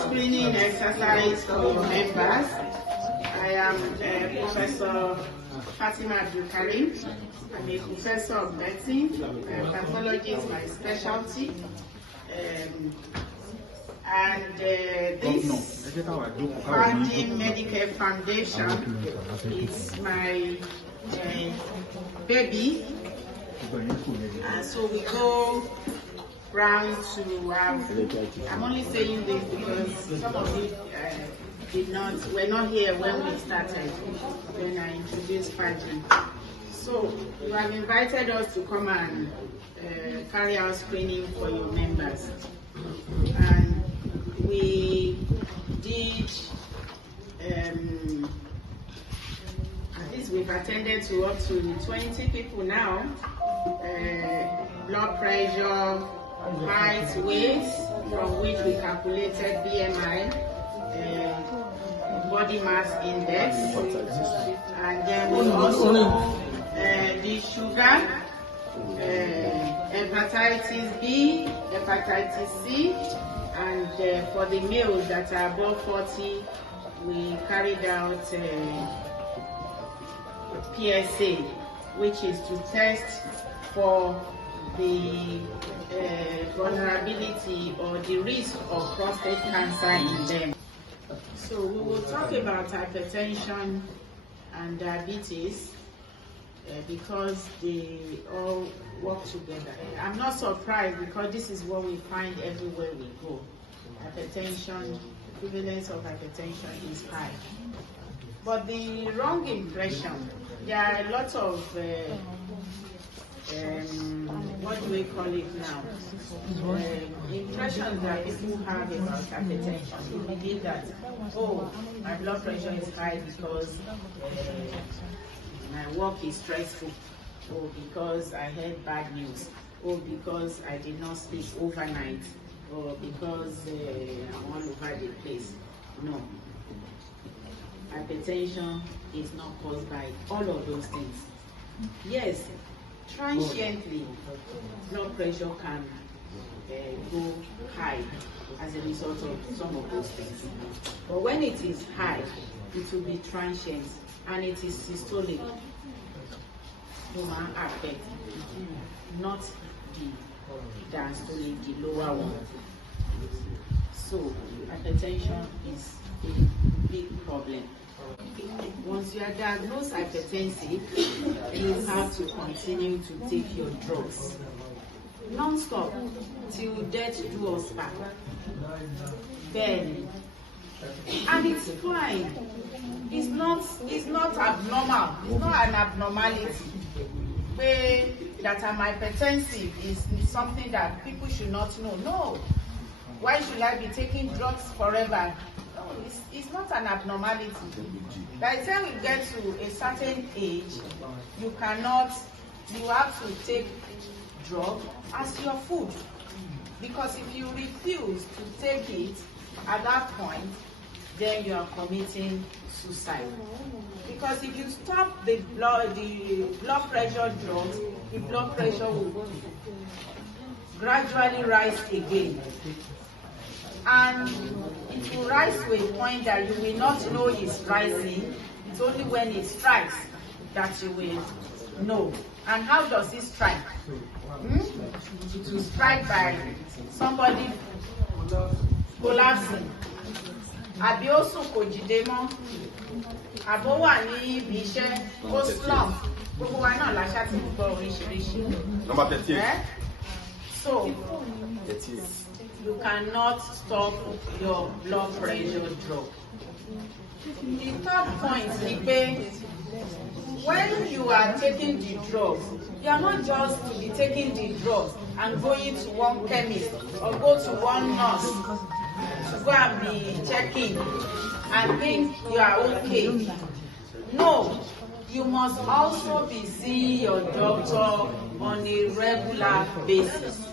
screening exercise for members. I am Professor Fatimah Abdulkareem. I'm a professor of medicine. Pathology is my specialty. This FAJIMMF Medical Foundation is my baby. And so we go round to I'm only saying this because some of you were not here when we started, when I introduced FAJIM. So you have invited us to come and carry out screening for your members. And we did, at least we've attended to up to 20 people now. Blood pressure, height, weight, from which we calculated BMI, body mass index, and then we also the sugar, hepatitis B, hepatitis C, and for the males that are above 40, we carried out PSA, which is to test for the vulnerability or the risk of prostate cancer in them. So we will talk about hypertension and diabetes because they all work together. I'm not surprised because this is what we find everywhere we go. Hypertension, the prevalence of hypertension is high. But the wrong impression, there are lots of what do we call it now? Impressions that people have about hypertension. They believe that, oh, my blood pressure is high because my work is stressful, or because I heard bad news, or because I did not sleep overnight, or because I'm all over the place. No. Hypertension is not caused by all of those things. Yes, transiently, blood pressure can go high as a result of some of those things. But when it is high, it will be transient and it is systolic. Human affect, not the diastolic, the lower one. So hypertension is a big problem. Once you are diagnosed hypertensive, you have to continue to take your drugs non-stop till death do us part. Then, and it's fine. It's not abnormal. It's not an abnormality. That I'm hypertensive is something that people should not know. No. Why should I be taking drugs forever? No, it's not an abnormality. By the time we get to a certain age, you have to take drug as your food. Because if you refuse to take it at that point, then you are committing suicide. Because if you stop the blood pressure drugs, the blood pressure will gradually rise again. And it will rise to a point that you will not know it's rising. It's only when it strikes that you will know. And how does it strike? It will strike by somebody collapsing. Àbí ó sùn kò jíde mọ́, àbó wà ní ibi iṣẹ́, ó slump, gbogbo wa náà la ṣá ti gbọ́ oríṣiríṣi. Number 38. So, you cannot stop your blood pressure drop. The third point is when you are taking the drugs, you are not just to be taking the drugs and going to one chemist or go to one nurse to go and be checking and think you are okay. No, you must also be seeing your doctor on a regular basis.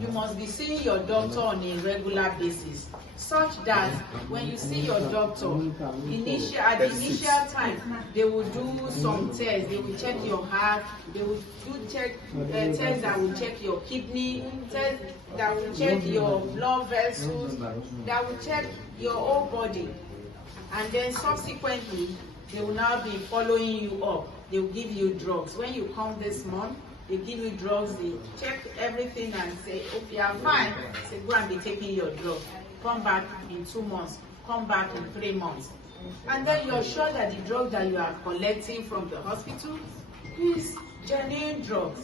you must be seeing your doctor on a regular basis, such that when you see your doctor, at the initial time, they will do some tests. They will check your heart, they will do tests that will check your kidney, tests that will check your blood vessels, that will check your whole body. And then subsequently, they will now be following you up. They will give you drugs. When you come this month, they give you drugs, they check everything and say, okay, you are fine. Say, go and be taking your drugs. Come back in 2 months, come back in 3 months. And then you're sure that the drug that you are collecting from the hospital is genuine drugs.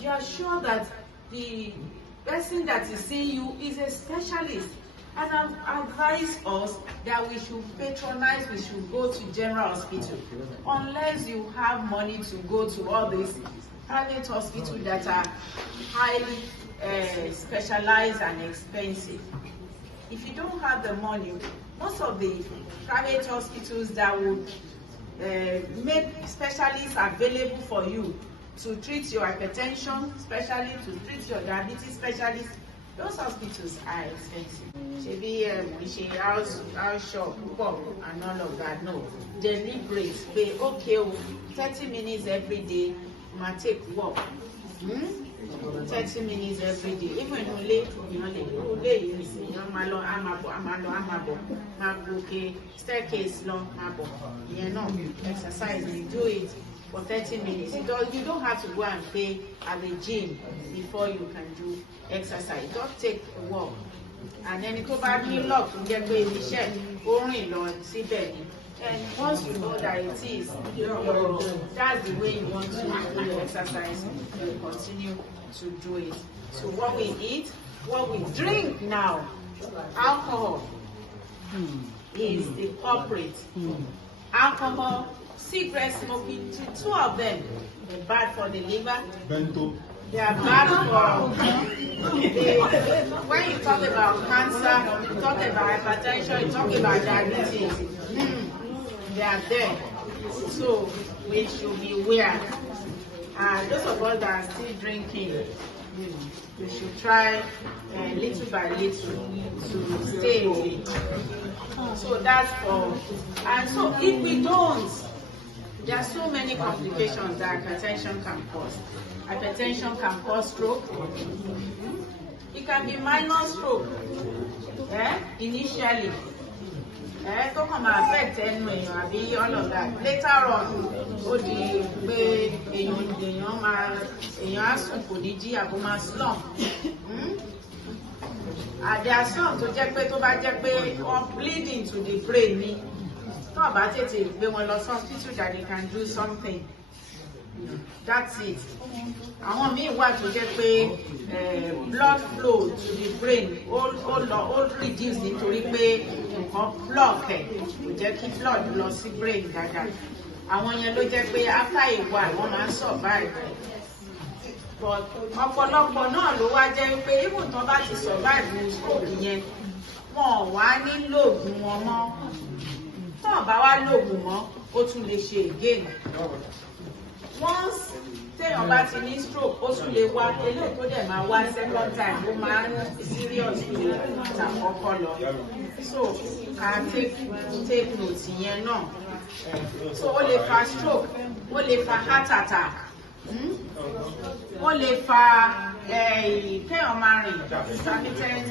You are sure that the person that is seeing you is a specialist. And I've advised us that we should patronize, we should go to general hospital, unless you have money to go to all these private hospitals that are highly specialized and expensive. If you don't have the money, most of the private hospitals that would make specialists available for you to treat your hypertension, especially to treat your diabetes specialist, those hospitals are expensive. House shop, pub, and all of that. No, deliberate. Pay okay, 30 minutes every day. Might take walk. 30 minutes every day. Even late, staircase long, exercise, you do it for 30 minutes. You don't have to go and pay at the gym before you can do exercise. Just take a walk. And then it go back in luck to get paid the check. Only Lord, see Benny. And once you know that it is, that's the way you want to do your exercise, you continue to do it. So what we eat, what we drink now, alcohol is the culprit. Alcohol, cigarette smoking, the two of them, they're bad for the liver. They are bad for when you talk about cancer, you talk about hypertension, you talk about diabetes. They are there. So we should be aware. And those of us that are still drinking, we should try little by little to stay away. So that's for. And so if we don't, there are so many complications that hypertension can cause. Hypertension can cause stroke. It can be minor stroke initially. Tó kàn máa affect ẹnu èèyàn àbí all of that. Later on, ó di pé èèyàn á sùn kò ní jí àbó máa slump. There are some tó jẹ́ pé tó bá jẹ́ pé wọ́n bleeding to the brain ni. Tó bá tètè gbé wọn lọ hospital that they can do something. That's it. Àwọn míì wà tó jẹ́ pé blood flow to the brain ó reduce nítorí pé nǹkan block ẹ̀ kò jẹ́ kí blood lọ sí brain dáadáa. Àwọn yẹn ló jẹ́ pé after a while wọ́n máa ń survive. But ọ̀pọ̀lọpọ̀ náà ló wá jẹ́ pé even tó bá ti survive stroke yẹn wọn ò wá nílò oògùn wọn mọ́. Tó bá wá lóògùn mọ́ ó tún lè ṣe again. Once téèyàn bá ti ní stroke ó tún lè wá eléyìí tó dẹ̀ máa wá second time ó máa ń serious ju àkọ́kọ́ lọ. So ká take note yẹn náà. So ó lè fa stroke, ó lè fa heart attack, ó lè fa kéèyàn máa rìn intermittent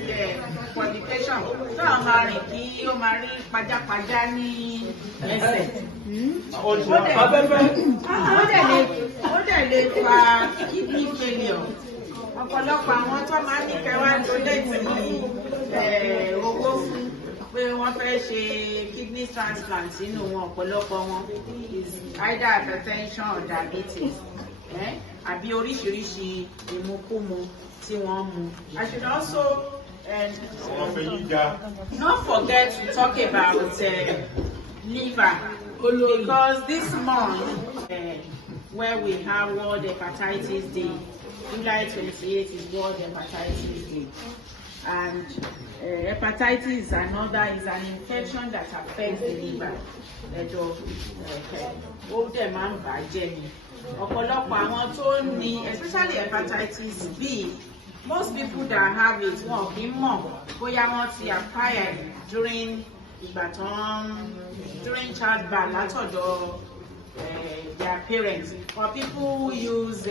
communication, kéèyàn máa rìn kí ó máa rí pajápajá ní ẹsẹ̀. Ó dẹ̀ lè fa kidney failure. Ọ̀pọ̀lọpọ̀ àwọn tó máa ń ní kẹwàá donate owó fún pé wọ́n fẹ́ ṣe kidney transplant sínú wọn, ọ̀pọ̀lọpọ̀ wọn is either hypertension or diabetes. Àbí oríṣiríṣi ìmukúmu tí wọ́n mu. I should also not forget to talk about liver, because this month where we have World Hepatitis Day, July 28th is World Hepatitis Day, and hepatitis is an infection that affects the liver. Ó dẹ̀ máa ń bàjẹ́ ni. Ọ̀pọ̀lọpọ̀ àwọn tó ní especially hepatitis B most people that have it working more, bóyá wọ́n ti acquire during during childbirth látọ̀dọ̀ their parents, or people who use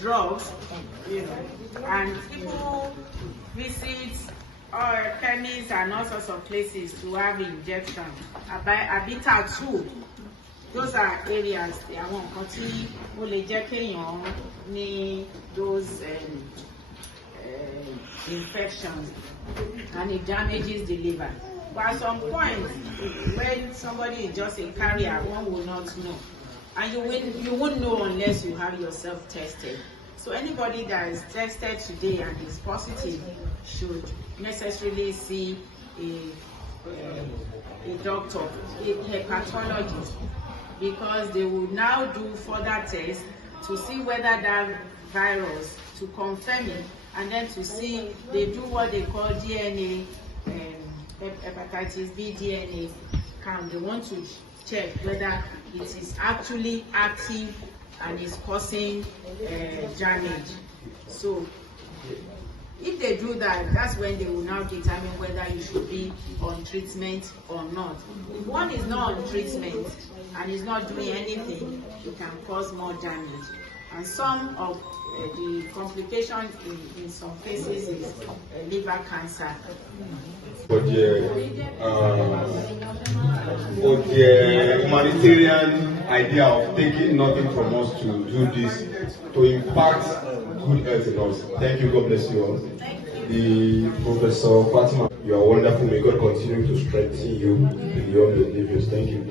drugs, and people visit chemists and all sorts of places to have injection, àbí tattoo. Those are areas àwọn nǹkan tí ó lè jẹ́ kéèyàn ní those infections, and it damages the liver. But at some point, when somebody is just a carrier, one will not know, and you won't know unless you have yourself tested. So anybody that is tested today and is positive should necessarily see a doctor, a hepatologist, because they will now do further tests to see whether that virus, to confirm it, and then to see, they do what they call DNA, hepatitis B DNA count. They want to check whether it is actually active and is causing damage. So if they do that, that's when they will now determine whether you should be on treatment or not. If one is not on treatment and is not doing anything, it can cause more damage. And some of the complications in some cases is liver cancer. For the humanitarian idea of taking nothing from us to do this, to impact good health in us. Thank you, God bless you all. The Professor Fatimah, you are wonderful. May God continue to strengthen you beyond the levels. Thank you.